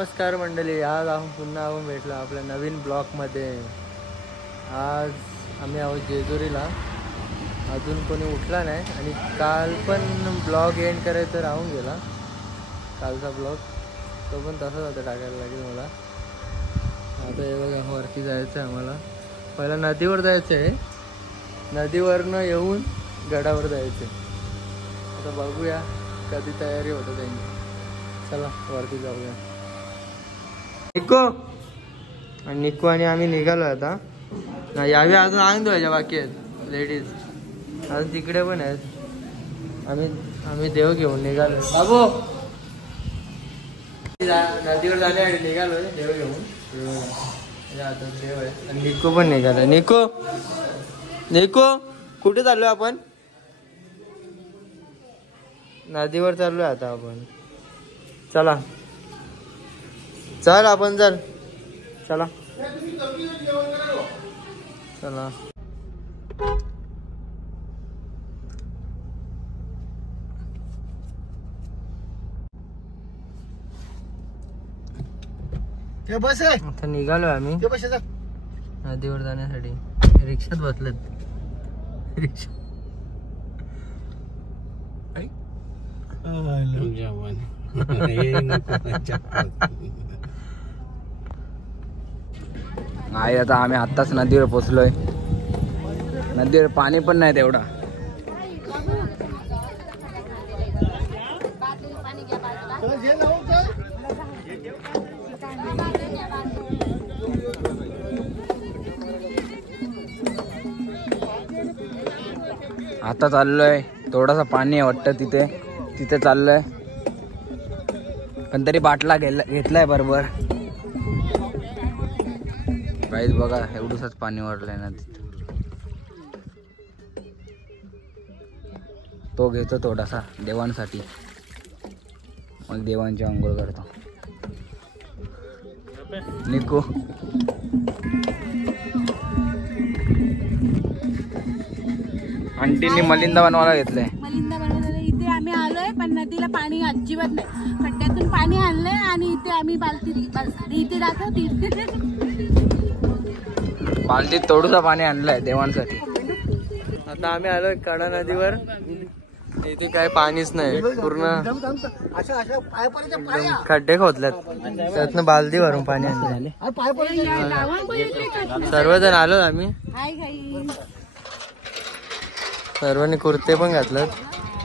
नमस्कार मंडळी, आज आपण भेटलो आपल्या नवीन ब्लॉगमध्ये। आज आम्ही आहोत जेजुरीला। अजून कोणी उठला नाही आणि काल पण ब्लॉग एंड करायचं राहून गेला। कालचा ब्लॉग तो पण तसाच आता टाकायला लागेल मला। आता हे बघा वरती जायचं आहे आम्हाला। पहिला नदीवर जायचं आहे, नदीवरनं येऊन गडावर जायचं आहे। आता बघूया कधी तयारी होतं त्यांची। चला वरती जाऊया। निको आणि आम्ही निघालो आता। यावी अजून आनंद व्हायच्या बाकी आहेत लेडीज, अजून तिकडे पण आहेत। आम्ही देव घेऊन निघालो। बाबू नदीवर जाण्यासाठी निघालोय देव घेऊन। आता देव आहे आणि निको पण निघालाय। निको कुठे चाललोय आपण? नदीवर चाललोय आता आपण। चला चल आपण चल चला चला। बस आहे आता निघालोय आम्ही नदीवर जाण्यासाठी। रिक्षात बसलेत रिक्षा। नाही आता आम्ही आत्ताच नदीवर पोचलोय। नदीवर पाणी पण नाही तेवढा। आता चाललोय, थोडासा पाणी आहे वाटतं तिथे चाललोय, पण तरी बाटला घेतलाय बरोबर। गाईस बघा एवढंच पाणी वाढलंय ना तिथे। तो घेतो थोडासा देवांसाठी, मग देवांची आंघोळ करतो। निको आंटीनी मलिंदा बनवायला घेतलंय। मलिंदा बनवायला इथे आम्ही आलोय, पण नदीला पाणी अजिबात नाही। खड्ड्यातून पाणी आणलंय आणि इथे आम्ही इथे बालदीत थोडंसं पाणी आणलंय देवांसाठी। आता आम्ही आलोय कडा नदीवर। इथे काय पाणीच नाही, पूर्ण खड्डे खोदल्यात, त्यातनं बालदी भरून पाणी आणले। सर्वजण आलो आम्ही, सर्वांनी कुर्ते पण घातलेत।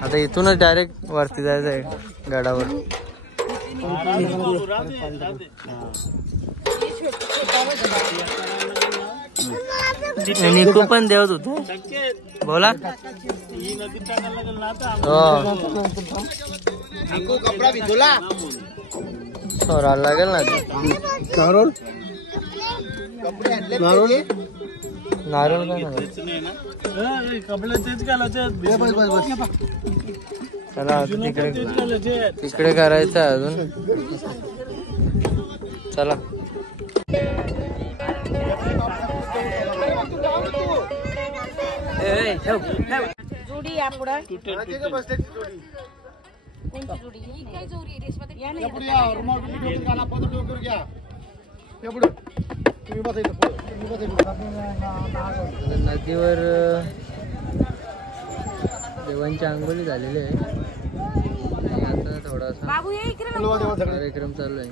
आता इथूनच डायरेक्ट वरती जायचं आहे गडावर। निको पण देवत होतो, बोला सोरायला लागेल ना नारळ। नारळ चला तिकडे करायचं अजून। चला जोडी या पुढे नदीवर देवांची आंघोळी झालेली आहे। आता थोडासा कार्यक्रम चालू आहे।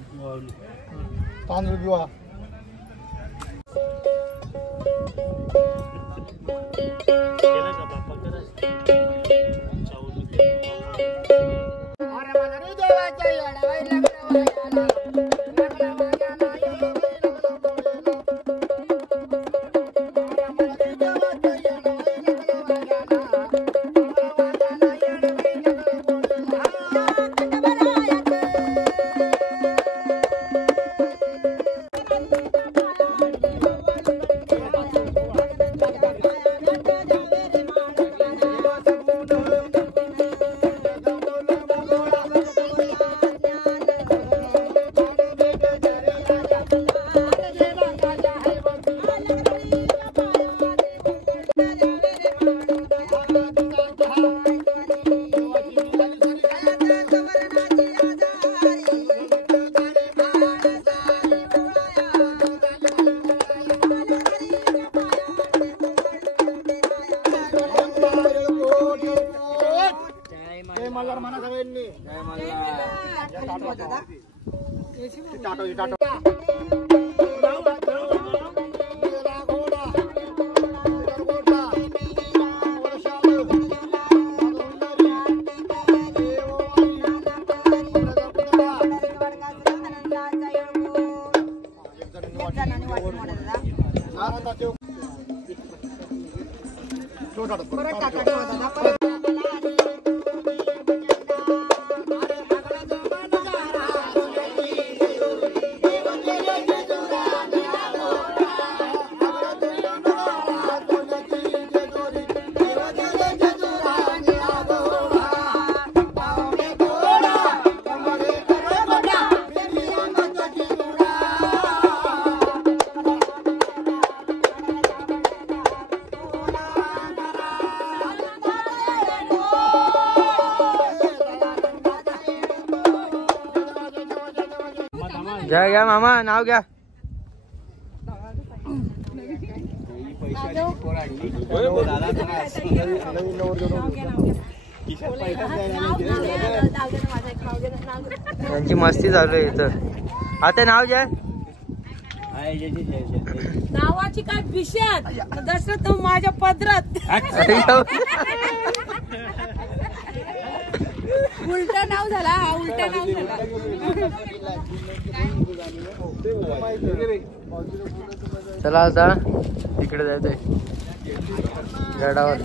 मल्हार म्हणा सगळ्यांनी. घ्या घ्या मामा, नाव घ्या. त्यांची मस्ती चालू आहे इथं. आता नाव घ्या. नावाची काय विषयात दशरथ माझ्या पदरात उलट नाव झाला. हा उलट नाव झाला. चला आता तिकडे जायचंय गडावर.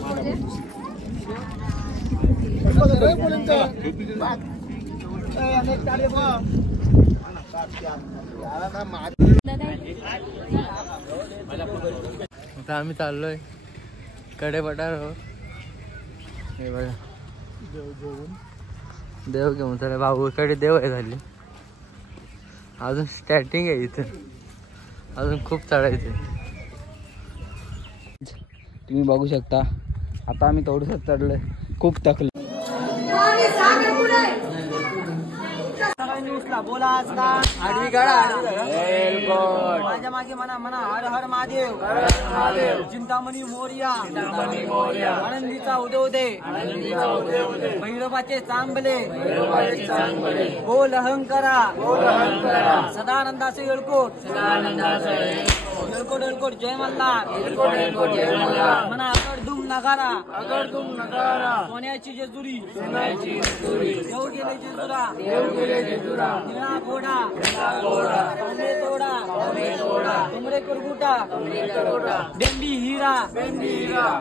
आता आम्ही चाललोय कडेपठार. हे बघा देव घेऊन चला. भाऊकडे देव आहे झाली. अजून स्टार्टिंग आहे इथं. अजून खूप चढायचं. तुम्ही बघू शकता आता आम्ही थोडंसं चढलोय. खूप थकले. आडवी काढा. माझ्या मागे म्हणा म्हणा हर हर महादेव. चिंतामणी मोरया. आनंदीचा उदय भैरवाचे चांबले. बोल अहंकारा. सदानंदाचे येळकोट. येळकोट येळकोट जय मल्हार. म्हणा अगडधुम नगारा. सोन्याची जेजुरी. देव गेले जेजुरा. निळा घोडा. तुमरे कुरगुटा. बेंबी हिरा.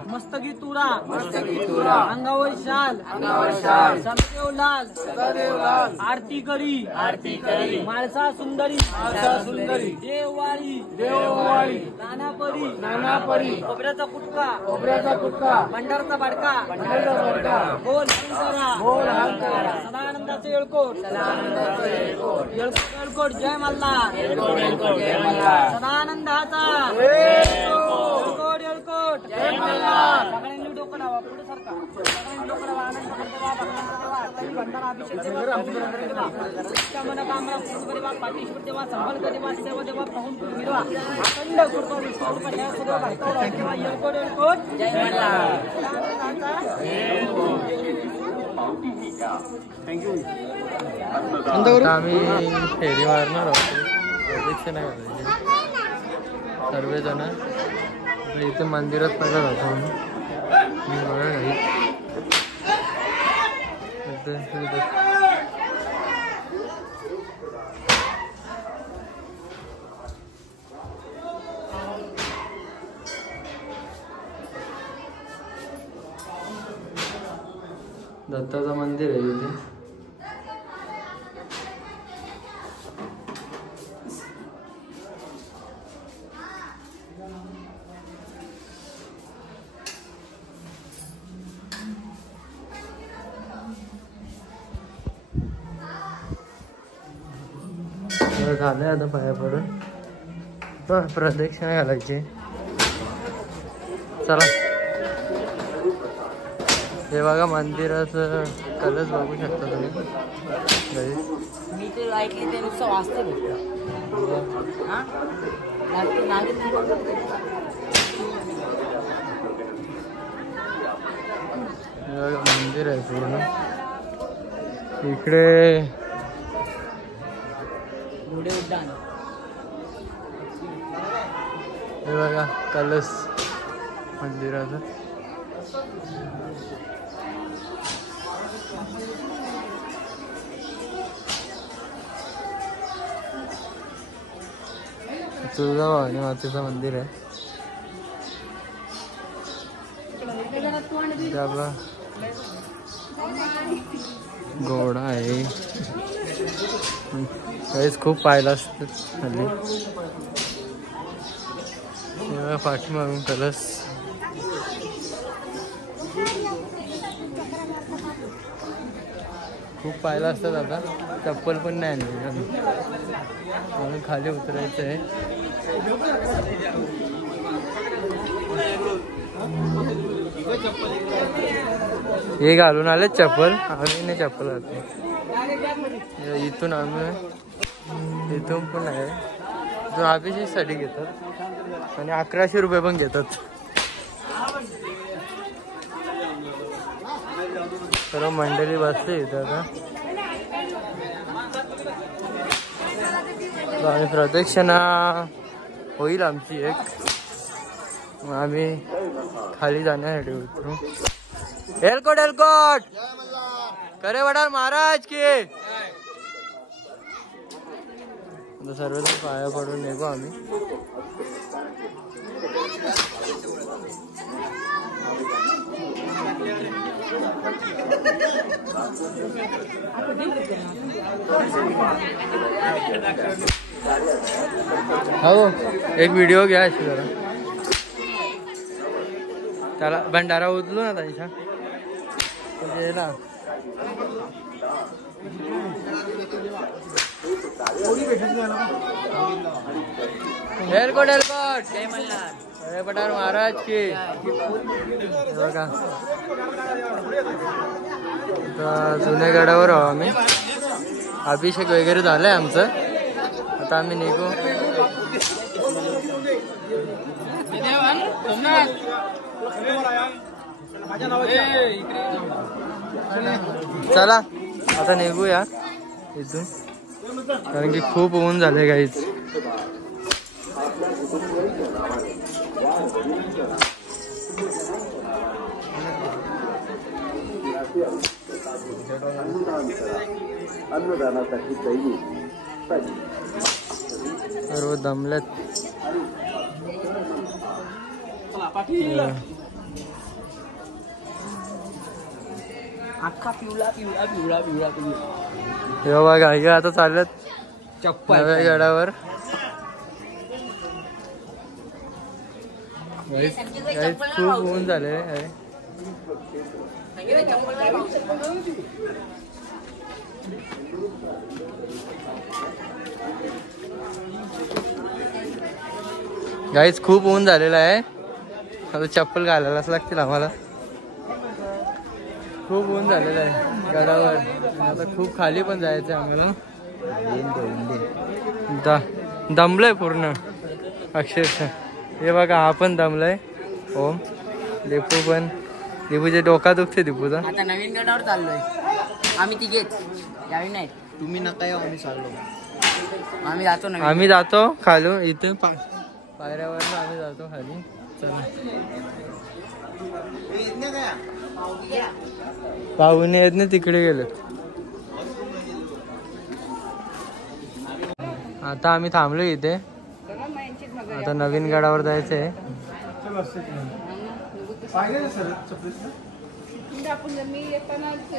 मस्तकी तुरा. अंगावर शाल. सरदेव लाल. आरती करी. माळसा सुंदरी. देववाळी. नानापरी. खोबऱ्याचा कुटका. भंडारचा बडका. बोल अहंकारा. सदानंदाचे येळकोट. येळकोट जय मल्हार. सदानंदाचा येळकोट जय मल्हार. सगळ्यांनी डोकं लावा. पुढे सरका. सगळ्यांनी डोकं लावा. आनंद देवा. भंडारा अभिषेक देवा. मनोकामना पूर्ण देवा. पाठीश्वर देवा. संबल देवा. सेवा देवा. पाहून मिरवा. अखंड कृपा विष्णू कृपा जय सुदेव भक्तावर देवा. येळकोट जय मल्हार. आता आम्ही फेरी मारणार आहोत. अपेक्षा नाही करायची. सर्वजण इथे मंदिरात पहिला जातो. मी बघा घरी दत्ताचं मंदिर आहे इथे. झालंय आता पाया पडून. प्रदक्षिणा घालायची. चला. हे बघा मंदिराचं कलश बघू शकता तुम्ही. मी ते ऐकले ते नुसतं वाचते. मंदिर आहे पूर्ण. इकडे घोडे उड्डाण. हे बघा कलश मंदिराचं. तुळजाभवानी मातेचं मंदिर आहे. इथे आपला घोडा आहे. काहीच खूप पाहिलं असतं हल्ली. पाठीमागून कलश. खूप पाहिलं असतात. आता चप्पल पण नाही आणली म्हणून खाली उतरायचं आहे. हे घालून आले चप्पल. आम्ही नाही चप्पल घालतो. इथून आम्ही इथून पण आहे. जो अभिषेकसाठी घेतात आणि 1100 रुपये पण घेतात. सर्व मंडळी बसते इथं आता. आणि प्रदक्षिणा होईल आमची एक. मग आम्ही खाली जाण्यासाठी उतरू. एलकोट एलकोट करे वडाल महाराज की. सर्वजण पाया पडून निघू आम्ही. हो एक व्हिडिओ घ्या अशी जरा. त्याला भंडारा उचलू ना त्यांच्या ना. एलकोट एलकोट जय मल्हार. अरे पठार महाराज की. बघा जुन्या गडावर आहो आम्ही. अभिषेक वगैरे झालाय आमचं. आता आम्ही निघू. चला आता निघूया इथून कारण की खूप ऊन झाले काहीच. सर्व दमलेत. अख्खा पिवळा पिवळा पिवळा पिवळा पिवळा. हे बघा हे आता चालत नव्या गडावर. खूप ऊन झाले. गाईच खूप ऊन झालेलं आहे. आता चप्पल घालायलाच लागतील आम्हाला. खूप ऊन झालेलं आहे गडावर. आता खूप खाली पण जायचं आहे आम्हाला. दमलंय पूर्ण अक्षरशः. हे बघा हा पण दमलाय. ओम दीपू पण. दीपूचे डोका दुखते दीपूचा. आता नवीन गडावर चाललोय आम्ही तिघेच. यावी नाही तुम्ही नका येऊ. आम्ही चाललो. आम्ही जातो नवीन. आम्ही जातो खालून. इथे पायऱ्यावर आम्ही जातो खाली. चला पाहुणे आहेत ना तिकडे गेले. आता आम्ही थांबलो इथे. आता नवीन गडावर जायचंय.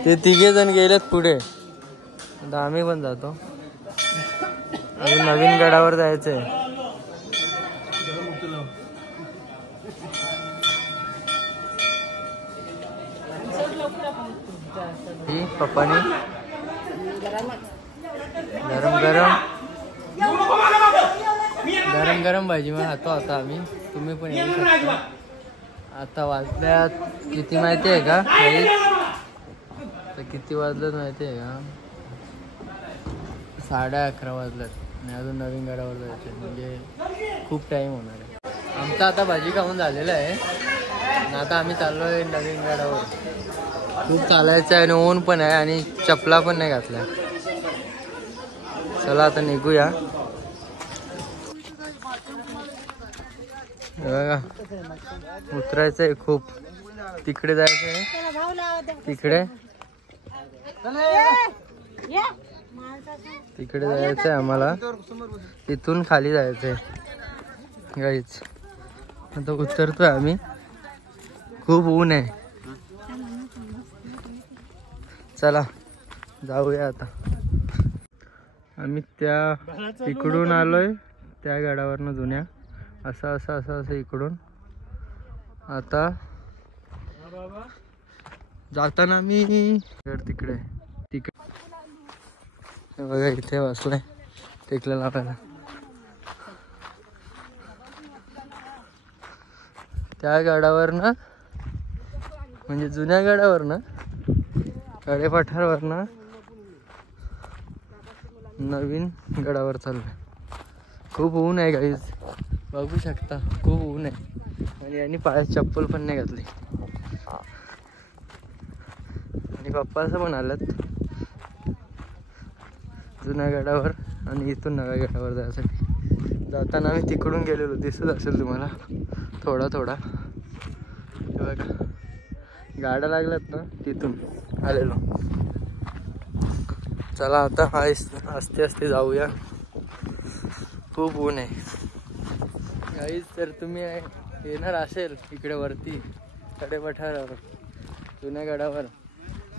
ते 3 जण गेलेत पुढे. आता आम्ही पण जातो. अजून नवीन गडावर जायचंय. पप्पानी गरम गरम भाजी मग खातो आता आम्ही. तुम्ही पण येऊ शकता. आता वाजल्यात किती माहिती आहे का? किती वाजल्यात माहिती आहे का? 11:30 वाजल्यात. आणि अजून नवीन गडावर जायचं म्हणजे खूप टाइम होणार आहे. आमचा आता भाजी खाऊन झालेला आहे. आता आम्ही चाललोय नवीन गडावर. खूप चालायचं आहे आणि ऊन पण आहे आणि चपला पण नाही घातल्या. चला आता निघूया. बघा उतरायचंय खूप. तिकडे जायचंय, तिकडे तिकडे जायचंय आम्हाला. तिथून खाली जायचंय गाईच. आता उतरतोय आम्ही. खूप ऊन आहे. चला जाऊया आता. आम्ही त्या इकडून आलोय, त्या गडावरनं जुन्या. असं असं असं असं इकडून. आता जाताना मी तिकडे तिकडे बघा इथे बसलाय टेकला लावायला. त्या गडावरनं म्हणजे जुन्या गडावरनं कडेपठारवरनं नवीन गडावर चाललोय. खूप ऊन आहे गाईज, बघू शकता. खूप ऊन आहे आणि यांनी पायात चप्पल पण नाही घातली. आणि पप्पाचं पण आलं जुन्या गडावर आणि इथून नव्या गडावर जायसाठी. जाताना आम्ही तिकडून गेलेलो, दिसत असेल तुम्हाला थोडा थोडा. बघा गाड्या लागल्यात ना, तिथून आलेलो. चला आता आस्ते आस्ते जाऊया. खूप ऊन आहे गाईज. तर तुम्ही येणार असेल इकडे वरती कडेपठारावर जुन्या गडावर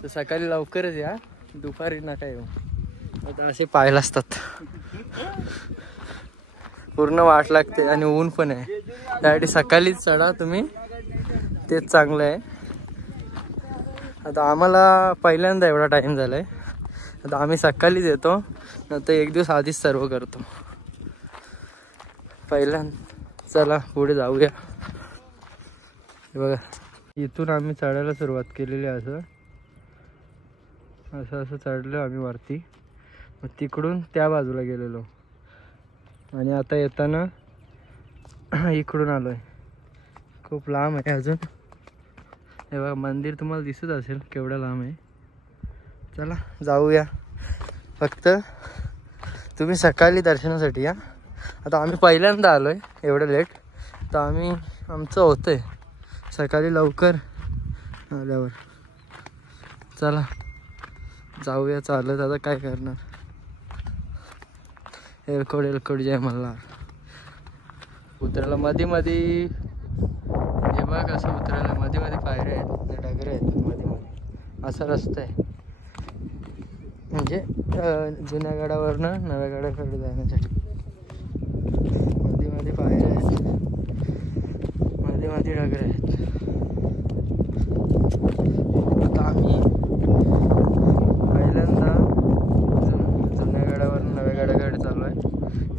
तर सकाळी लवकरच या, दुपारी नका येऊ. आता असे पायला असतात, पूर्ण वाट लागते आणि ऊन पण आहे. त्यासाठी सकाळीच चढा तुम्ही, तेच चांगलं आहे. आता आम्हाला पहिल्यांदा एवढा टाइम झालाय. आता आम्ही सकाळीच येतो, नंतर एक दिवस आधीच सर्व करतो पहिल्यांदा. चला पुढे जाऊया. बघा इथून आम्ही चढायला सुरुवात केलेली. असं असं असं चढलो आम्ही वरती. मग तिकडून त्या बाजूला गेलेलो आणि आता येताना इकडून आलोय. खूप लांब आहे अजून. हे बघा मंदिर तुम्हाला दिसत असेल केवढं लांब आहे. चला जाऊया. फक्त तुम्ही सकाळी दर्शनासाठी या. आता आम्ही पहिल्यांदा आलोय एवढं लेट, तर आम्ही आमचं होतंय सकाळी लवकर आल्यावर. चला जाऊया चालत. आता काय करणार. एलकोड एलकोड जय मल्हार. उतरायला मध्ये मध्ये हे बघ कसं उतरायला मध्ये मध्ये पायऱ्या आहेत, डगरे आहेत मध्ये मध्ये. असा रस्ता आहे म्हणजे जुन्या गडावरनं नव्या गडाकडे जाण्यासाठी. मध्ये मध्ये पायऱ्या आहेत, मध्ये मध्ये डगरे आहेत. आता आम्ही पहिल्यांदा जुन्या गडावरून नव्या गडाकडे चाललो आहे.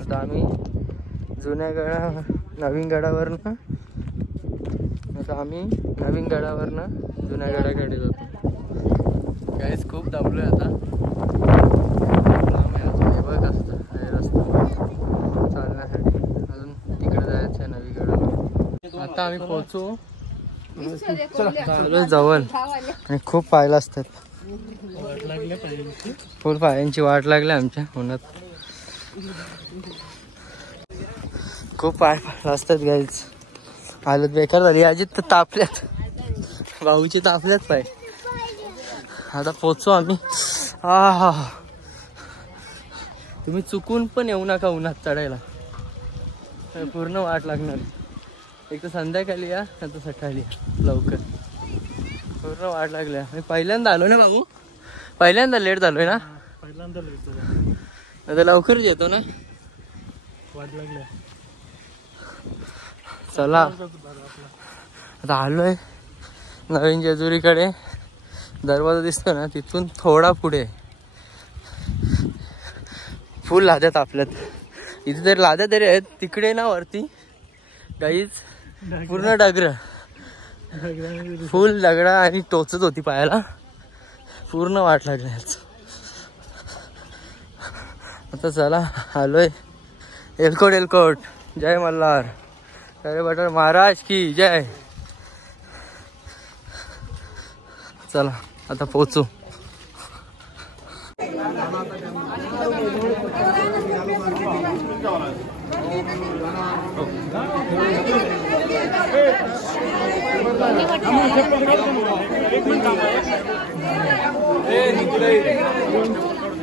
आता आम्ही नवीन गडावरनं नवीन गडावरनं जुन्या गडाकडे जातो. काहीच खूप दमलोय आता. हे बघ असतं हे रस्ता चालण्यासाठी. अजून तिकडे जायचं आहे नवी गडावर. आता आम्ही पोहोचू चालू जवळ आणि खूप पायला असतात. फुल पायांची वाट लागली आमच्या उन्हात. खूप पाय असतात गाईच. हालत बेकार झाली. अजित तर तापल्यात, भाऊचे तापल्यात पाय. आता पोचू आम्ही. हा तुम्ही चुकून पण येऊ नका उन्हात चढायला, पूर्ण वाट लागणार. एक तर संध्याकाळी या नंतर सकाळी या लवकर. पूर्ण वाट लागल्या. मी पहिल्यांदा आलो ना भाऊ, पहिल्यांदा लेट झालोय ना. पहिल्यांदा लेट झालं, आता लवकरच येतो ना. वाट लागल्या. चला आता आलोय नवीन जेजुरीकडे. दरवाजा दिसतो ना तिथून थोडा पुढे फुल लाद्यात आपल्यात. इथे तरी लाद्या तरी आहेत, तिकडे ना वरती काहीच पूर्ण डगर, फुल दगडा आणि टोचत होती पायाला. पूर्ण वाट लागली. आता चला आलोय. एलकोट जय मल्हार. अरे बटर महाराज की जय. चला आता पोहोचू.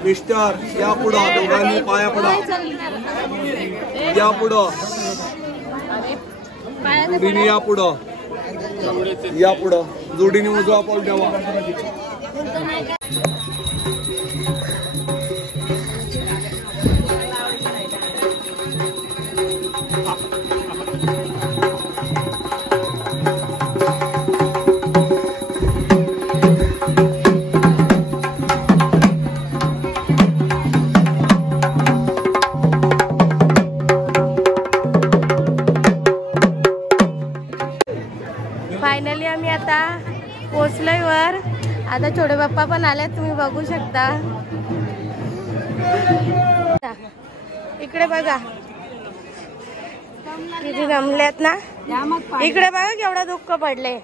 मिस्टर या पुढं, दोघांनी पाया पडा. या पुढं, जोडीने या पुढं, या पुढं जोडीने उजवा पाऊल ठेवा. फायनली आम्ही आता पोचलोय वर. आता छोटे बाप्पा पण आल्यात, तुम्ही बघू शकता. इकडे बघा किती जमल्यात ना. इकडे बघा केवढा दुःख पडले.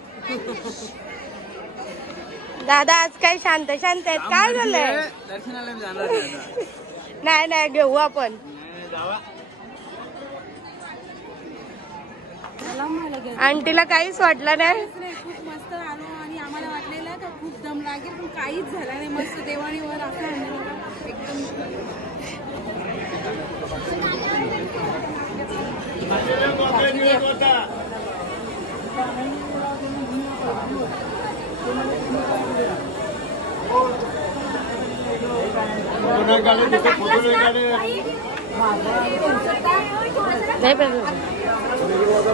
दादा आज काय शांत शांत आहेत, काय झालंय? नाही नाही घेऊ आपण. आंटीला काहीच वाटलं नाही. खूप मस्त आलो आणि आम्हाला वाटलेलं का खूप दम लागेल पण काहीच झालं नाही. मस्त देवाणीवर असं एकदम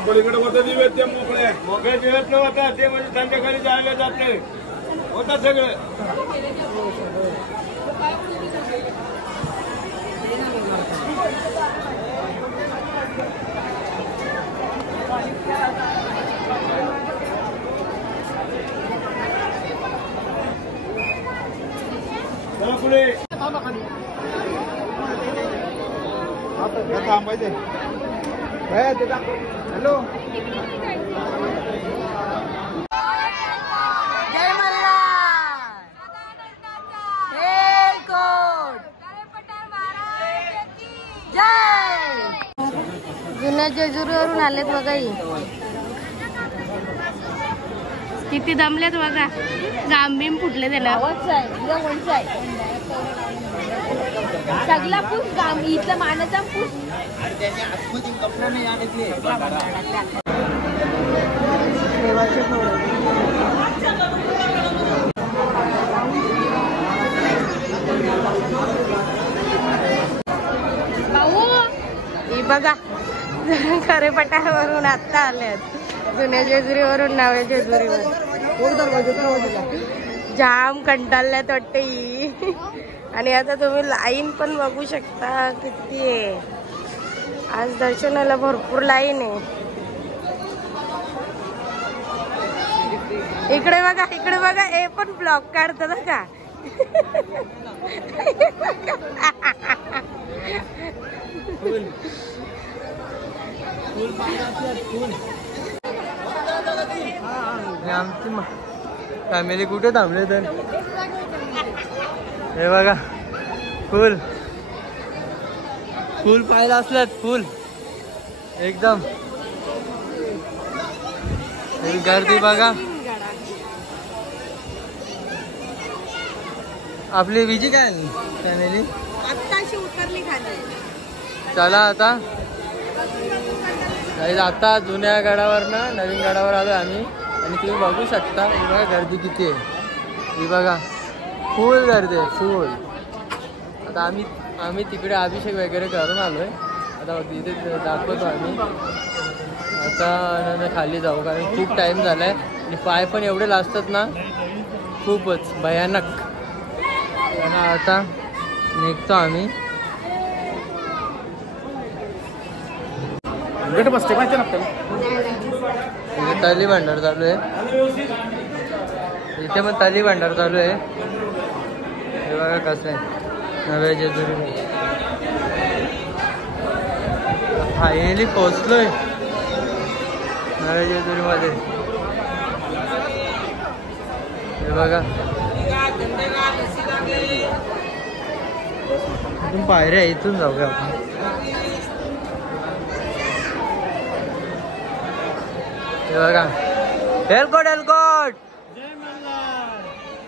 पलीकडे होतं दिवेत ते मोकळे मोकळे दिवेत होता ते म्हणजे संध्याकाळी जायला जाते होता सगळं. पुढे थांबायचे. हॅलो जय मल्हार. जय. जुन्या जेजुरीवरून आलेत बघा. ही किती दमलेत बघा. गांबीम फुटले त्याला. सगळा पूस गाम इथला मानाचा पूस. ही बघा खरे पटावरून आता आल्यात. जुन्या जेजुरीवरून नव्या जेजुरीवर. जाम कंटाळल्यात वाटते ही. आणि आता तुम्ही लाईन पण बघू शकता किती आहे. आज दर्शनाला भरपूर लाईन आहे. इकडे बघा हे पण ब्लॉग काढतात का. आमची फॅमिली कुठे थांबले तर. हे बघा फुल फुल पाहायला असल्यात. फुल एकदम गर्दी बघा. आपली विजी काय फॅमिली आत्ताशी उतरली खाली. चला आता आता जुन्या गडावरनं नवीन गडावर आलो आम्ही. आणि तुम्ही बघू शकता बघा गर्दी किती आहे. ही बघा फुल गर्दी आहे फुल. आता आम्ही तिकडे अभिषेक वगैरे करून आलोय. आता इथे दाखवतो आम्ही. आता खाली जाऊ कारण खूप टाइम झालाय आणि पाय पण एवढे लाजतात ना खूपच भयानक. आता निघतो आम्ही. ताली भांडार चालू आहे. इथे पण ताली भांडार चालू आहे. हे बघा कसं आहे नव्या जेजुरी. फायनली पोहोचलोय नव्या जेजुरीमध्ये. हे हे बघा इथून पायऱ्या, इथून जाऊया आपण. हे बघा एलकोट एलकोट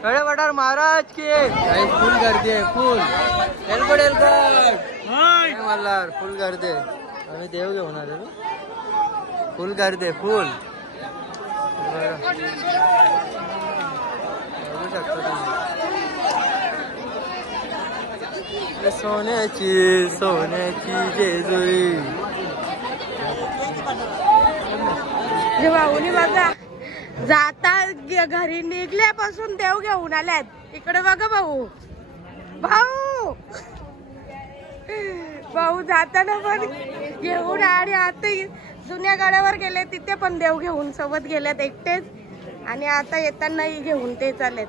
कडे बटार महाराज की फुल गर्दी आहे, फुल एलकोट एलकोट मल्हार फुल गर्दी आहे. आम्ही देव घेऊन आलो, फुल गर्दी आहे, फुल. बघू शकता तुम्ही सोन्याची सोन्याची जेजुरी. भाऊनी बघा जाता घरी निघल्यापासून देव घेऊन आल्यात. इकडे बघा भाऊ, भाऊ भाऊ जाताना पण घेऊन आणि आता जुन्या गाड्यावर गेले तिथे पण देव घेऊन सोबत गेल्यात एकटेच. आणि आता येतानाही घेऊन ते चालेत.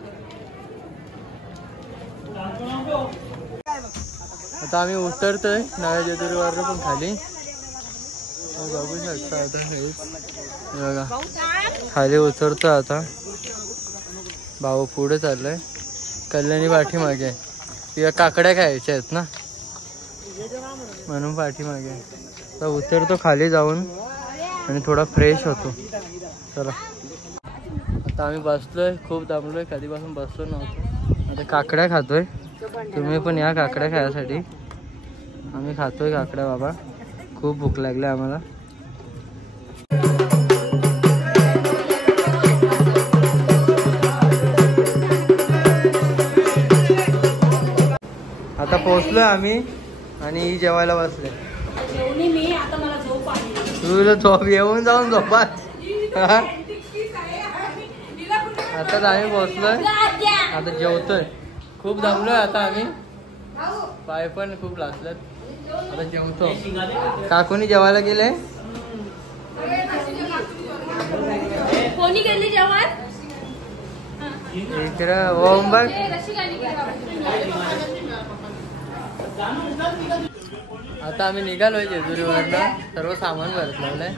आता आम्ही उतरतोय नव्या जेजुरीवर पण खाली. बघू शकता आता बघा खाली उतरतोय आता. भाऊ पुढे चाललाय, कल्याणी पाठीमागे. तिला काकड्या खायच्या आहेत ना म्हणून पाठीमागे. आता उतरतो खाली जाऊन आणि थोडा फ्रेश होतो. चला आता आम्ही बसलोय, खूप दमलोय, कधीपासून बसलो नव्हतो. आता काकड्या खातोय. तुम्ही पण या काकड्या खायसाठी. आम्ही खातोय काकड्या बाबा, खूप भूक लागली आम्हाला. आता पोहोचलोय आम्ही आणि ही जेवायला बसले. तुला झोप येऊन जाऊन झोपात. आता आम्ही पोहोचलोय, आता जेवतोय. खूप दमलोय आता आम्ही, पाय पण खूप लागलेत. आता जेवतो. काकूनी जेवायला गेले. कोणी गेली जेवण? इकडं ओम बघ. आता आम्ही निघालोय जेजुरीवरनं. सर्व सामान भरत लावलंय.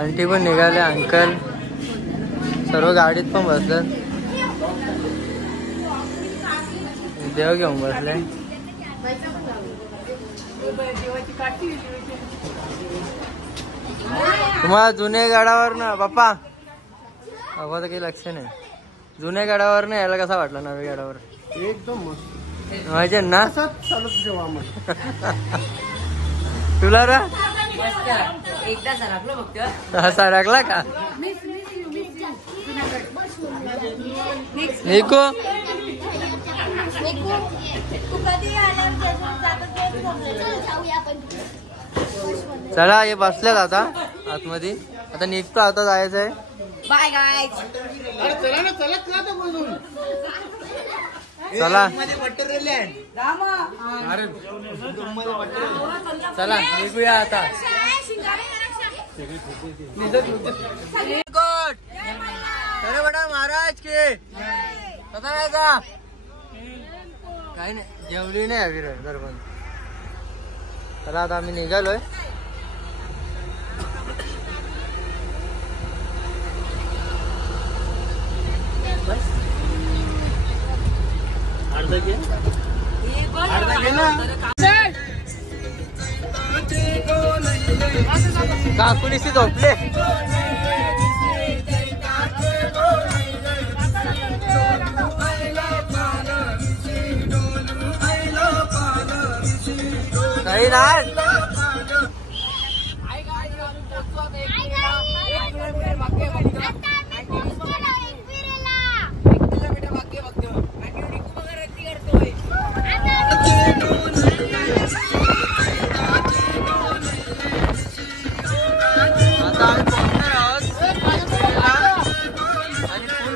आंटी पण निघाले, अंकल सर्व गाडीत पण बसलं. देव घेऊन बसले. तुम्हाला जुन्या गाडावर ना बाप्पा बाबा तर काही लक्ष नाही. जुन्या गाडावर ना यायला कसा वाटला नव्या गाडावर? एकदम मस्त माहिती ना चालत जेव्हा तुला रा एकदा सरकलो फक्त. सडकला का निको? चला हे बसल्यात आता आतमध्ये. आता निघतो, आता जायचंय. Bye guys. चला चला निघूया आता. अरे बडा महाराज की कसा नाही का? काही नाही, जेवली नाही हवी तर पण. चला आता आम्ही निघालोय. काकुनीशी झोपले. काही नाही.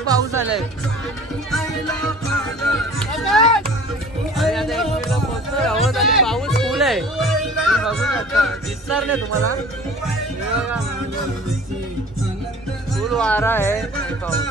पाऊस आलाय आणि पाऊस फुल आहे. बघू शकता, दिसणार नाही तुम्हाला. फुल वारा आहे पाऊस.